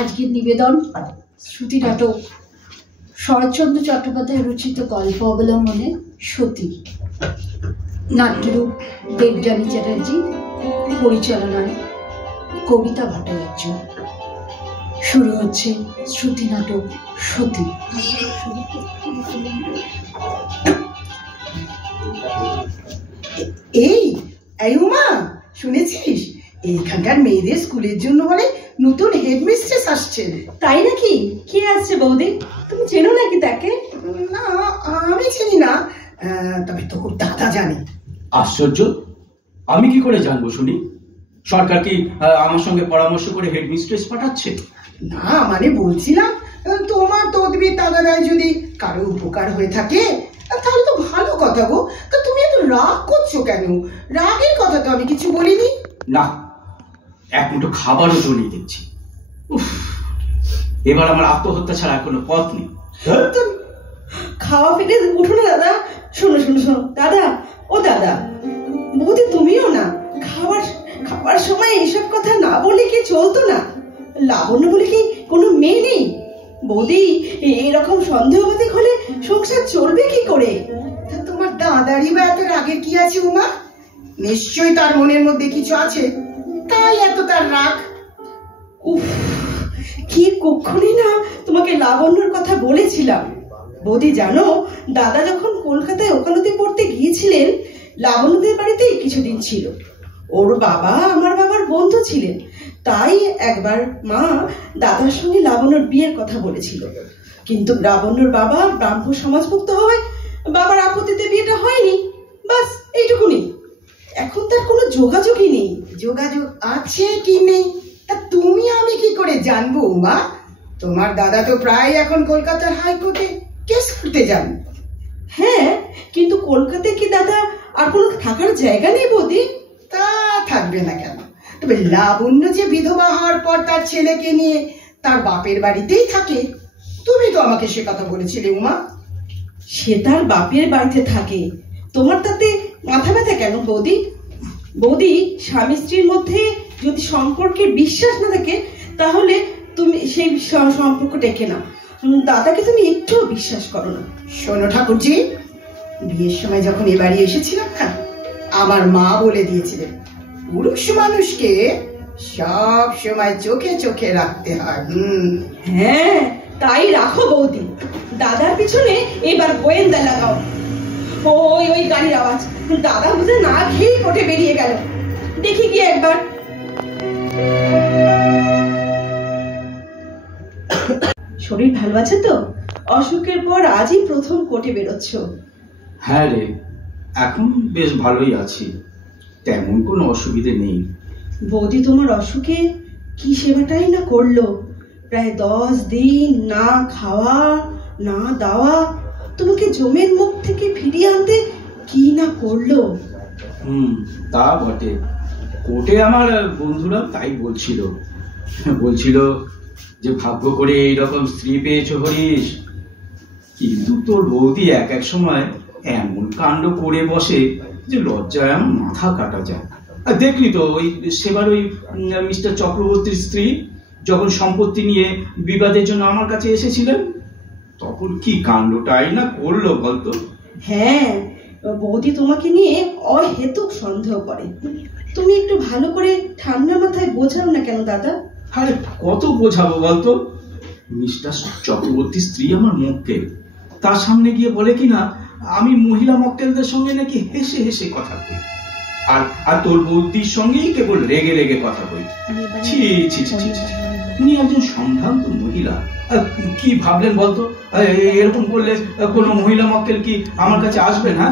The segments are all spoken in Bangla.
আজকের নিবেদন শ্রুতি নাটক শরৎচন্দ্র চট্টোপাধ্যায় রচিত গল্প অবলম্বনে সতী। নাট্যরূপ দেবযানী চ্যাটার্জি, পরিচালনায় কবিতা ভট্টাচার্য। শুরু হচ্ছে শ্রুতি নাটক সতী। এই উমা, শুনেছিস এইখানকার মেয়েদের স্কুলের জন্য বলে নতুন হেডমিস্ট্রেস আসছেন? তাই নাকি? কে আসছে বৌদি? তুমি চেনো নাকি তাকে? না, আমি চিনি না, তবে তোর দাদা জানে। আশ্চর্য, আমি কি করে জানবো শুনি? সরকার কি আমার সঙ্গে পরামর্শ করে হেডমিস্ট্রেস পাঠাচ্ছে? না মানে বলছিলাম, তোমার তদবির তাগাদায় যদি কারো উপকার হয়ে থাকে তাহলে তো ভালো কথা গো। তা তুমি এত রাগ করছো কেন? রাগের কথা তো আমি কিছু বলিনি। না, এক মুঠো খাবারও জড়িয়ে দেখছি। এবার আমার আত্মহত্যা ছাড়া কোনো পথ নেই। খাওয়া ফেটে উঠো না দাদা। শোনো শোনো শোনো দাদা, ও দাদা, বৌদি তুমিও না খাবার সময় এসব কথা না বলে কি চলতো না? লাবণ্য বলে কি কোনো মেয়ে নেই? বৌদি এরকম সন্দেহবাদী হলে সংসার চলবে কি করে? তোমার দাদারই বা এত রাগের কি আছে উমা? নিশ্চয়ই তার মনের মধ্যে কিছু আছে, তাই এত তার রাগ। উফ, কি কখনই না তোমাকে লাবণ্যর কথা বলেছিলাম। বৌদি জানো, দাদা যখন কলকাতায় ওকালতি পড়তে গিয়েছিলেন, লাবণ্যদের বাড়িতেই কিছুদিন ছিল। ওর বাবা আমার বাবার বন্ধু ছিলেন, তাই একবার মা দাদার সঙ্গে লাবণ্যর বিয়ের কথা বলেছিল। কিন্তু লাবণ্যর বাবা ব্রাহ্ম সমাজভুক্ত হওয়ায় বাবার আপত্তিতে বিয়েটা হয়নি। বাস এইটুকুনি। এখন তার কোনো যোগাযোগই নেই। যোগাযোগ আছে কি নেই তা তুমি আমি কি করে জানবো উমা? তোমার দাদা তো প্রায় এখন কলকাতার হাইকোর্টে কেস করতে যান। হ্যাঁ, কিন্তু কলকাতায় কি দাদা আর কোনো থাকার জায়গা নেই বৌদি? তা থাকবে না কেন? তবে লাবণ্য যে বিধবা হওয়ার পর তার ছেলেকে নিয়ে তার বাপের বাড়িতেই থাকে, তুমি তো আমাকে সে কথা বলেছিলে উমা। সে তার বাপের বাড়িতে থাকে, তোমার তাতে মাথা ব্যথা কেন বৌদি? বৌদি, স্বামী স্ত্রীর মধ্যে যদি সম্পর্কে বিশ্বাস না থাকে তাহলে তুমি সেই সম্পর্ক টেকে না। দাদাকে তুমি একটু বিশ্বাস করো না। শোনো ঠাকুরজি, বিয়ের সময় যখন এ বাড়ি এসেছিলাম না, আমার মা বলে দিয়েছিলেন পুরুষ মানুষকে সব সময় চোখে চোখে রাখতে হয়। হ্যাঁ, তাই রাখো বৌদি। দাদার পিছনে এবার গোয়েন্দা লাগাও। ওই গাড়ির আওয়াজ, দাদা বুঝে না খেয়ে কোটে বেরিয়ে গেল। দেখি গিয়ে একবার। শরীর ভালো আছে তো? অসুখের পর আজই প্রথম কোটে বেরোচ্ছ। হ্যাঁ রে, এখন বেশ ভালোই আছি, তেমন কোনো অসুবিধে নেই। বৌদি তোমার অসুখে কি সেবাটাই না করলো। প্রায় 10 দিন না খাওয়া না দাওয়া, তোমাকে জমের মুখ থেকে ফিরিয়ে আনতে কি না করলো। তা বটে। কোর্টে আমার বন্ধুরা তাই বলছিল যে ভাগ্য করে এইরকম স্ত্রী পেয়েছো হরিশ। কিন্তু তোর বৌদি এক এক সময় এমন কাণ্ড করে বসে যে লজ্জায় আমার মাথা কাটা যায়। আর দেখলি তো ওই সেবার ওই মিস্টার চক্রবর্তীর স্ত্রী যখন সম্পত্তি নিয়ে বিবাদের জন্য আমার কাছে এসেছিলেন, তখন কি কাণ্ডটাই না করলো বলতো। হ্যাঁ, বৌদি তোমাকে নিয়ে অহেতুক সন্দেহ করে। তুমি একটু ভালো করে ঠান্ডা মাথায় বোঝাও না কেন দাদা? আরে কত বোঝাবো বলতো? মিস্টার চক্রবর্তীর স্ত্রী আমার মক্কেল, তার সামনে গিয়ে বলে কিনা আমি মহিলা মক্কেলদের সঙ্গে নাকি হেসে হেসে কথা বলি, আর তোর বৌদির সঙ্গেই কেবল রেগে রেগে কথা বলি। ছি ছি ছি, উনি একজন সম্ভ্রান্ত মহিলা। কি ভাবলেন বলতো? এরকম করলে কোনো মহিলা মক্কেল কি আমার কাছে আসবে না?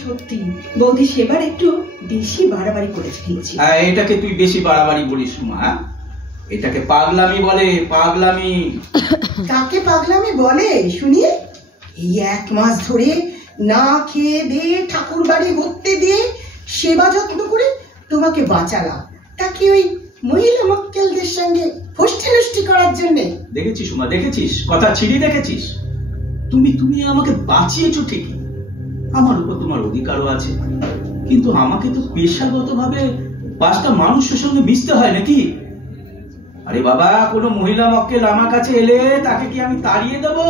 সত্যি বৌদি সেবার একটু বেশি বাড়াবাড়ি করে ফেলেছি। এটাকে তুই বেশি বাড়াবাড়ি বলিস মা? এটাকে পাগলামি বলে, পাগলামি। কাকে পাগলামি বলে শুনি? এই 1 মাস ধরে না খেয়ে দিয়ে ঠাকুর বাড়ি ঘুরতে দিয়ে সেবা যত্ন করে তোমাকে বাঁচালাম, তাকে ওই মহিলা মক্কেলদের সঙ্গে ফষ্টি করার জন্য? দেখেছিস উমা, দেখেছিস কথা ছিড়ি, দেখেছিস? তুমি আমাকে বাঁচিয়েছো ঠিকই, আমার উপর তোমার অধিকারও আছে, কিন্তু আমাকে তো পেশাগত ভাবে 5টা মানুষের সঙ্গে মিশতে হয় নাকি? আর আরে বাবা, কোনো মহিলা মক্কেল আমার কাছে এলে তাকে কি আমি তাড়িয়ে দেবো?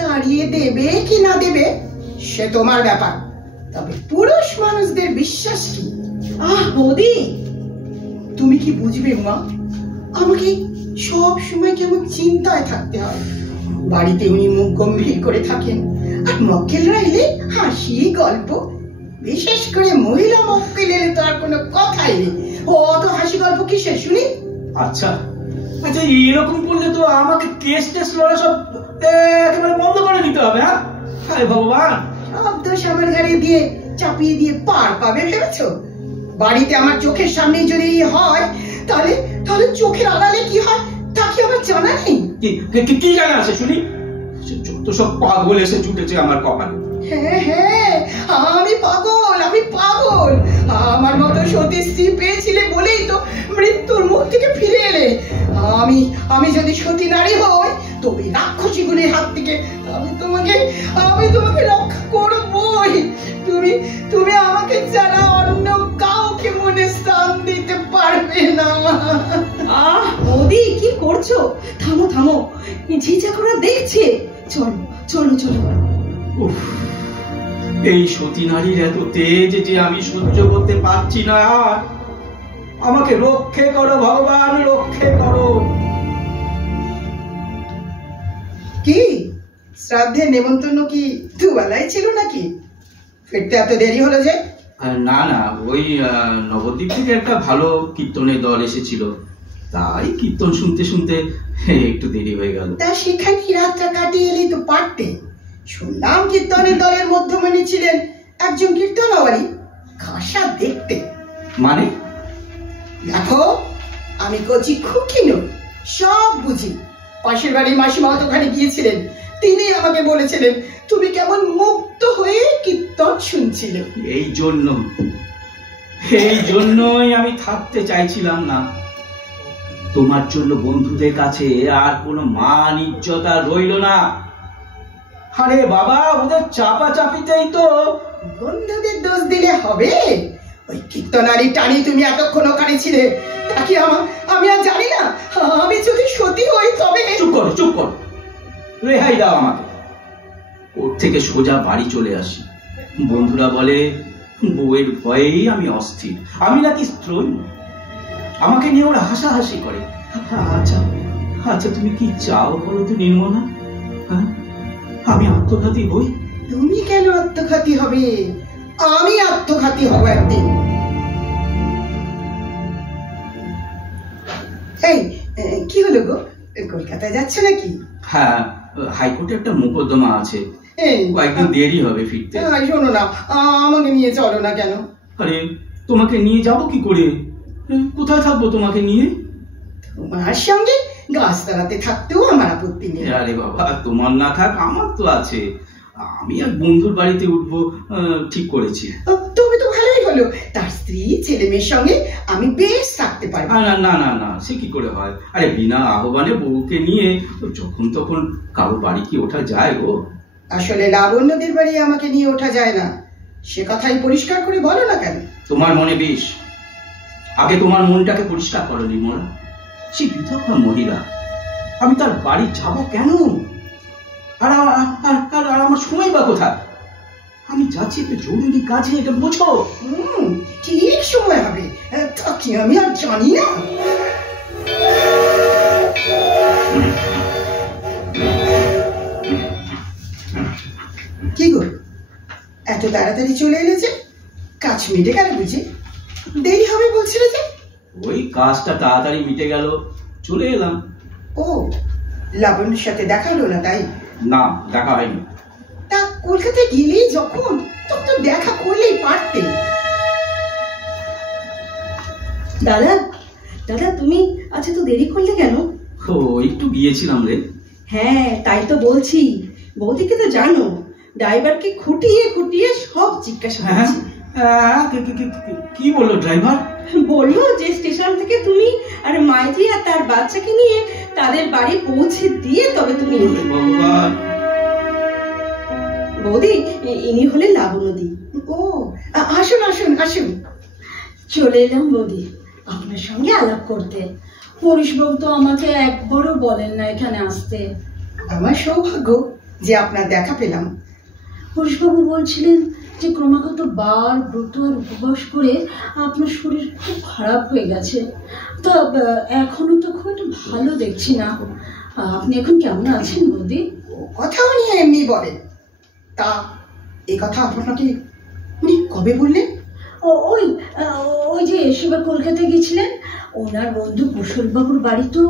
তাড়িয়ে দেবে কি না দেবে সে তোমার ব্যাপার, তবে পুরুষ মানুষদের বিশ্বাস কি? বৌদি, তুমি কি বুঝবে মা, আমাকে সব সময় কেমন চিন্তায় থাকতে হয়। বাড়িতে উনি মুখ গম্ভীর করে থাকেন, আর মক্কেলরা এলে হাসি গল্প, বিশেষ করে মহিলা মক্কেল এলে তো আর কোনো কথাই নেই। অত হাসি গল্প কিসের শুনি? আচ্ছা আচ্ছা, এরকম করলে তো আমাকে কেস টেস লড়া সব একেবারে বন্ধ করে দিতে হবে। হ্যাঁ, হায় ভগবান, সব দোষ আমার ঘাড়ে দিয়ে চাপিয়ে দিয়ে পার পাবে ভেবেছো? বাড়িতে আমার চোখের সামনে যদি হয়, তাহলে তাহলে চোখের আড়ালে কি হয় তা কি আমার জানা নেই? কি জানা আছে শুনি? তো সব পাগল এসে জুটেছে আমার কপালে। হ্যাঁ হ্যাঁ, আমি পাগল, আমি পাগল। আমার মতো সতী স্ত্রী পেয়েছিলে বলেই তো মৃত্যুর মুখ থেকে ফিরে এলে। আমি যদি সতী নারী হই, তবে রাক্ষসীগুলির হাত থেকে আমি তোমাকে রক্ষা করবই। তুমি আমাকে ছাড়া অন্য কাউকে মনে স্থান দিতে পারবে না। বৌদি, কি করছো? থামো থামো, ঝিঝা করে দেখছে। চলো চলো চলো। এই সতী নারীর এত তেজ যে আমি সহ্য করতে পারছি না। আর আমাকে রক্ষে করো ভগবান, রক্ষে করো। কি শ্রাদ্ধের নেমন্তন্ন কি দুবেলায় ছিল নাকি? ফিরতে এত দেরি হলো যে? না না, ওই নবদ্বীপ থেকে একটা ভালো কীর্তনের দল এসেছিল, তাই কীর্তন শুনতে শুনতে একটু দেরি হয়ে গেল। তা সেখানে রাতটা কাটিয়ে এলেই তো পারতে। শুনলাম কীর্তনের দলের মধ্যমণি ছিলেন একজন কীর্তনওয়ালী, খাসা দেখতে। মানে? দেখো, আমি কচি খুকি নই, সব বুঝি। পাশের বাড়ির মাসিমা ওখানে গিয়েছিলেন, তিনি আমাকে বলেছিলেন তুমি কেমন মুক্ত হয়ে কীর্তন শুনছিলে। এই জন্যই আমি থাকতে চাইছিলাম না। তোমার জন্য বন্ধুদের কাছে আর কোনো মান ইজ্জত আর রইল না। আরে বাবা, ওদের চাপা চাপিতেই তো। বন্ধুদের দোষ দিলে হবে? ওই কীর্তনারী টানি তুমি এতক্ষণ ওখানে ছিলে, তা কি আমি আর জানি না? আমি যদি সতী হই তবে। চুপ কর, রেহাই দাও আমাকে। ওর থেকে সোজা বাড়ি চলে আসি। বন্ধুরা বলে বউয়ের ভয়েই আমি অস্থির, আমি নাকি স্ত্রৈণ। আমাকে নিয়ে ওরা হাসাহাসি করে। আচ্ছা তুমি কি চাও বলো তো নির্মলা? হ্যাঁ, আমি আত্মঘাতী হই? তুমি কেন আত্মঘাতী হবে? আমি আত্মঘাতী হব একদিন। এই কি হলো গো, কলকাতায় যাচ্ছে নাকি? হ্যাঁ, হাইকোর্টে একটা মোকদ্দমা আছে, কয়েকদিন দেরি হবে ফিরতে। শোনো না, আমাকে নিয়ে চলো না কেন? আরে তোমাকে নিয়ে যাব কি করে? কোথায় থাকবো তোমাকে নিয়ে? তোমার সঙ্গে গাছতলাতে থাকতেও আমার আপত্তি নেই। আরে বাবা, তোমার না থাক আমার তো আছে। আমি এক বন্ধুর বাড়িতে উঠবো ঠিক করেছি। তবে তো ভালোই হলো, তার স্ত্রী ছেলে মেয়ের সঙ্গে আমি বেশ থাকতে পারবো। না, সে কি করে হয়? আরে বিনা আহ্বানে বউকে নিয়ে যখন তখন কারো বাড়ি কি ওঠা যায় গো? আসলে লাবণ্যদের বাড়ি আমাকে নিয়ে ওঠা যায় না, সে কথাই পরিষ্কার করে বলো না কেন? তোমার মনে বেশ, আগে তোমার মনটাকে পরিষ্কার করো নির্মলা। সে বিধবা মহিলা, আমি তার বাড়ি যাব কেন? আর আমার সময় বা কোথায়? আমি যাচ্ছি একটা জরুরি কাজে, এটা বোঝো। ঠিক সময় হবে, তা কি আমি আর জানি না? কি গো, এত তাড়াতাড়ি চলে এলে যে? কাজ মিটে গেল বুঝি? দেরি হবে বলছিলে যে? ওই কাজটা তাড়াতাড়ি মিটে গেল, চলে এলাম। ও, লাবণ্যের সাথে দেখা হলো না তাই? না, দেখা হয়নি। তা কলকাতায় গেলেই যখন, তখন তো দেখা করলেই পারতে। দাদা, তুমি আচ্ছা তো দেরি করলে কেন? ও, একটু গিয়েছিলাম রে। হ্যাঁ, তাই তো বলছি। বৌদিকে তো জানো, ড্রাইভারকে খুঁটিয়ে সব জিজ্ঞাসা করছি। কি বললো ড্রাইভার? বললো যে স্টেশন থেকে তুমি আর মাইজি আর তার বাচ্চাকে নিয়ে তাদের বাড়ি পৌঁছে দিয়ে তবে তুমি এলে। বৌদি, ইনি হলেন লাবণ্যদি। ও, আসুন আসুন আসুন। চলে এলাম বৌদি আপনার সঙ্গে আলাপ করতে। হরিশবাবু তো আমাকে একবারও বলেন না এখানে আসতে। আমার সৌভাগ্য যে আপনার দেখা পেলাম। হরিশবাবু বলছিলেন যে ক্রমাগত বার ব্রত আর উপবাস করে আপনার শরীর খুব খারাপ হয়ে গেছে। তা এখনো তো খুব একটা ভালো দেখছি না। আপনি এখন কেমন আছেন বৌদি? কথাও নিয়ে এমনি বলেন। তা এই কথা আপনাকে উনি কবে বললেন? ওই ওই যে সেবার কলকাতায় গেছিলেন, ওনার বন্ধু কুশলবাবুর বাড়ি তো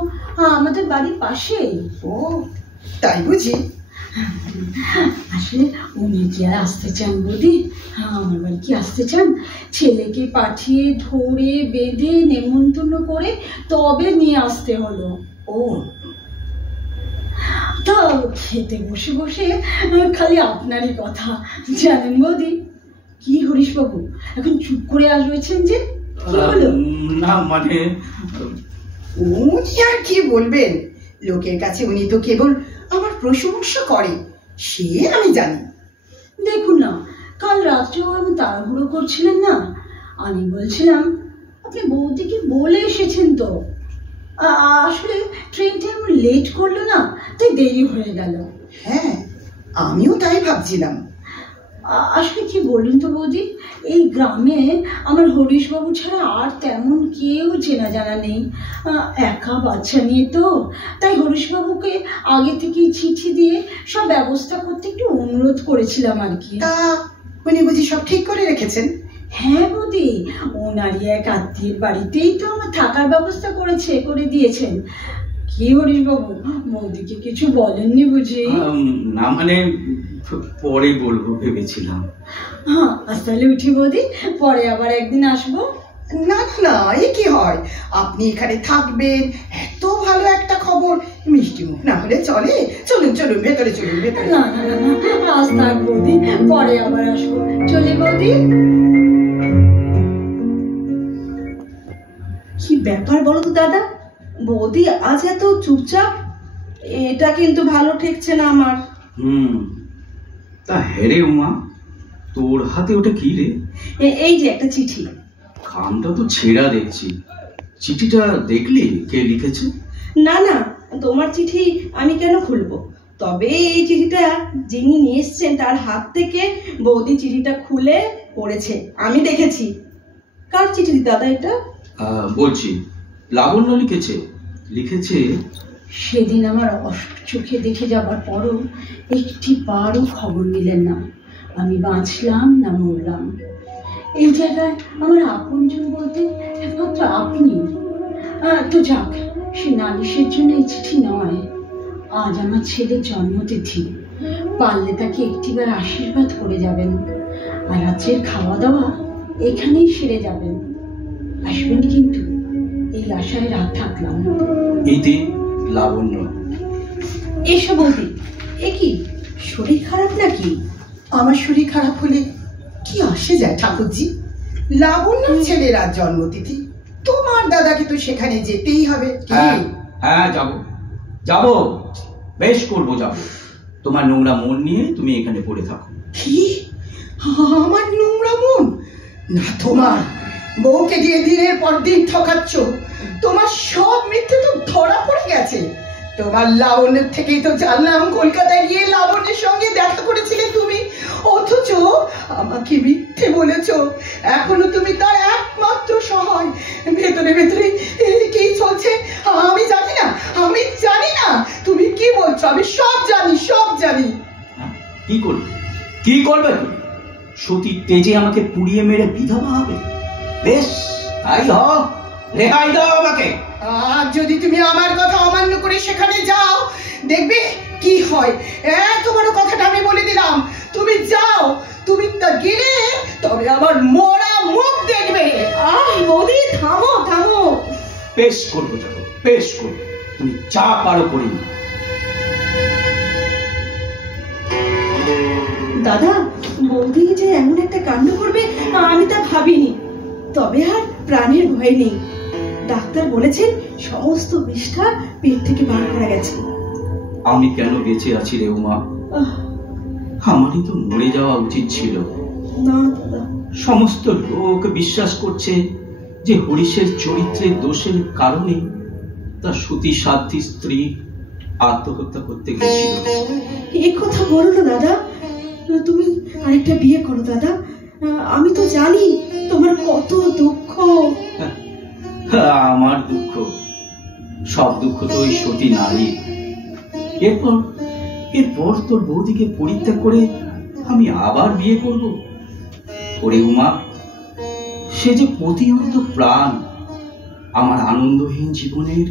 আমাদের বাড়ির পাশেই। ও তাই বুঝি? আসলে উনি কি আর আসতে চান বৌদি? আমার বাড়ি কি আসতে চান? ছেলেকে পাঠিয়ে ধরে বেঁধে নেমন্তন্ন করে তবে নিয়ে আসতে হলো। ও তা খেতে বসে বসে খালি আপনারই কথা জানেন বৌদি। কি হরিশবাবু এখন চুপ করে রয়েছেন যে? কি হলো? না মানে উনি আর কি বলবেন, লোকের কাছে উনি তো কেবল আমার প্রশংসা করে, সে আমি জানি। দেখুন না, কাল রাত্রেও আমি তাড়াহুড়ো করছিলেন না। আমি বলছিলাম আপনি বৌদিকে বলে এসেছেন তো। আসলে ট্রেনটা এমন লেট করলো না, তাই দেরি হয়ে গেল। হ্যাঁ আমিও তাই ভাবছিলাম। আসলে কি বলুন তো বৌদি, এই গ্রামে আমার হরিশবাবু ছাড়া আর তেমন কেউ চেনা জানা নেই। একা বাচ্চা নিয়ে তো, তাই হরিশবাবুকে আগে থেকেই চিঠি দিয়ে সব ব্যবস্থা করতে একটু অনুরোধ করেছিলাম আর কি। তা উনি বুঝি সব ঠিক করে রেখেছেন? হ্যাঁ বৌদি, ওনারই এক আত্মীয়ের বাড়িতেই তো আমার থাকার ব্যবস্থা করে দিয়েছেন। কি হরিশবাবু, বৌদিকে কিছু বলেননি বুঝি? না মানে পরে বলবো ভেবেছিলাম। হ্যাঁ আজ তাহলে উঠি বৌদি, পরে আবার একদিন আসবো। না না না, এ কি হয়? আপনি এখানে থাকবেন, এত ভালো একটা খবর, মিষ্টি মুখ না হলে চলে? চলুন চলুন ভেতরে চলুন ভেতরে। না না না না, আজ থাক বৌদি, পরে আবার আসবো। চলে বৌদি। কি ব্যাপার বলো তো দাদা, বৌদি আজ এত চুপচাপ? এটা কিন্তু ভালো ঠেকছে না আমার। তা হেরে উমা, তোর হাতে ওটা কি রে? এই যে একটা চিঠি। খামটা তো ছেঁড়া দেখছি। চিঠিটা দেখলি কে লিখেছে? না না, তোমার চিঠি আমি কেন খুলবো? তবে এই চিঠিটা যিনি নিয়ে এসছেন তার হাত থেকে বৌদি চিঠিটা খুলে পড়েছে, আমি দেখেছি। কার চিঠি দাদা এটা? বলছি লাবণ্য লিখেছে। সেদিন আমার অসুখ চোখে দেখে যাবার পরও একটি বারও খবর নিলেন না আমি বাঁচলাম না মরলাম। এই জায়গায় আমার আপনজন বলতে একমাত্র আপনি। তো যাক, সে নালিশের জন্য এই চিঠি নয়। আজ আমার ছেলের জন্মতিথি, পারলে তাকে একটিবার আশীর্বাদ করে যাবেন। আর রাত্রের খাওয়া দাওয়া এখানেই সেরে যাবেন। আসবেন কিন্তু, এই আশায় রাত থাকলাম। এতে লাবণ্য। এসো বৌদি। এ কি, শরীর খারাপ নাকি? আমার শরীর খারাপ হলে কি আসে যায় ঠাকুরজি? লাবণ্যর ছেলের আজ জন্মতিথি, তোমার দাদাকে তো সেখানে যেতেই হবে। হ্যাঁ যাবো, বেশ করবো, যাবো। তোমার নোংরা মন নিয়ে তুমি এখানে পড়ে থাকো। কি আমার নোংরা মন? না, তোমার বউকে দিয়ে দিনের পর দিন ঠকাচ্ছ। তোমার সব মিথ্যে তো ধরা পড়ে গেছে। তোমার লাবণ্যের থেকেই তো জানলাম কলকাতায় গিয়ে লাবণ্যের সঙ্গে দেখা করেছিলে তুমি, অথচ আমাকে মিথ্যে বলেছ। এখনো তুমি তার একমাত্র সহায়। ভেতরে ভেতরে কি চলছে আমি জানি না। তুমি কি বলছো আমি সব জানি। কি করবে তুমি? সতীর তেজে আমাকে পুড়িয়ে মেরে বিধবা হবে? বেশ, তাই হোক, রেহাই দাও আমাকে। আর যদি তুমি আমার কথা অমান্য করে সেখানে যাও, দেখবে কি হয়। এত বড় কথাটা আমি বলে দিলাম। তুমি যাও, তুমি তা গেলে তবে আমার মরা মুখ দেখবে। বৌদি থামো। বেশ করবো, তুমি যা পারো করে নি। দাদা, বৌদি যে এমন একটা কাণ্ড করবে আমি তা ভাবিনি। তবে আর প্রাণের ভয় নেই। ডাক্তার বলেছেন সমস্ত বিষ্ঠা পেট থেকে বার করা গেছে। আমি কেন বেঁচে আছি রে উমা? আমারই তো মরে যাওয়া উচিত ছিল। না দাদা, সমস্ত লোক বিশ্বাস করছে যে হরিশের চরিত্রের দোষের কারণে তার সতী সাধ্যী স্ত্রী আত্মহত্যা করতে গেছিল। এ কথা বলো না দাদা, তুমি আরেকটা বিয়ে করো দাদা। আমি তো জানি তোমার কত দুঃখ। আমার দুঃখ, সব দুঃখ তো ওই সতী নারী। এরপর তোর বৌদিকে পরিত্যাগ করে আমি আবার বিয়ে করব? ওরে উমা, সে যে প্রতিহত প্রাণ, আমার আনন্দহীন জীবনের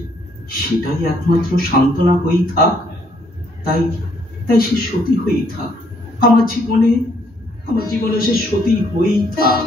সেটাই একমাত্র সান্ত্বনা হয়েই থাক। তাই সে সতী হয়েই থাক আমার জীবনে সে সতী হয়েই থাক।